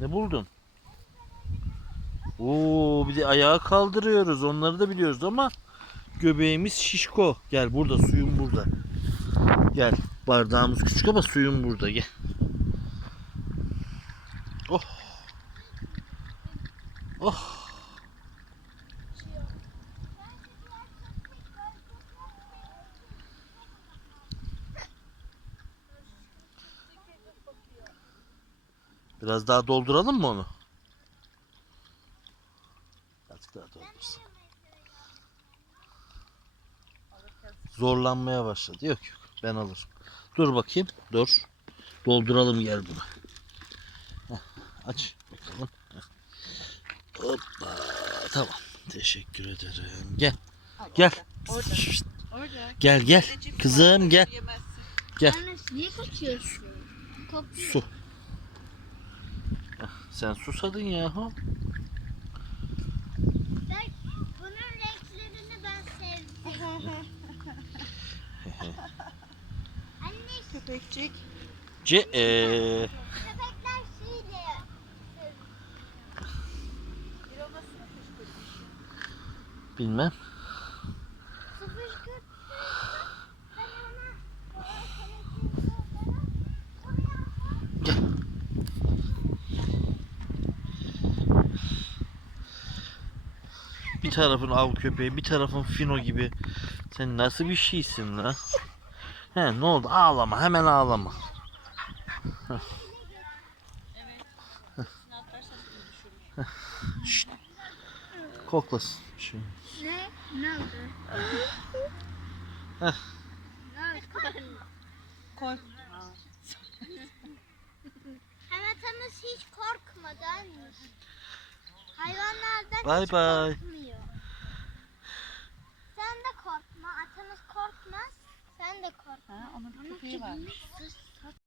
Ne buldun? Oo bir de ayağa kaldırıyoruz. Onları da biliyoruz ama göbeğimiz şişko. Gel burada suyun burada. Gel. Bardağımız küçük ama suyun burada. Gel. Oh. Oh. Biraz daha dolduralım mı onu? Azıcık daha doldursun. Zorlanmaya başladı. Yok yok ben alırım. Dur bakayım. Dur. Dolduralım gel bunu. Heh, aç bakalım. Heh. Hoppa. Tamam. Teşekkür ederim. Gel. Gel. Orada. Şşt, Orada. Gel gel. Kızım gel. Yemezsin. Anne niye kaçıyorsun? Su. Sen susadın yahu. Ben, bunun renklerini ben sevdim. Anne Köpekçik. Ce ee, köpekler şeyle bilmem. su fışkırttı. Ben ona Gel. Bir tarafın av köpeği, bir tarafın fino gibi. Sen nasıl bir şeysin la? He ne oldu? Ağlama, hemen ağlama. Düşürür. Şşt. Koklasın. Şey. Ne? Ne oldu? Heh. Koy. Hayvanımız hiç korkmadı anne. Hayvanlardan Bye hiç bye. korkmuyor. Sen de korkma. Ha, onun bir köpeği varmış.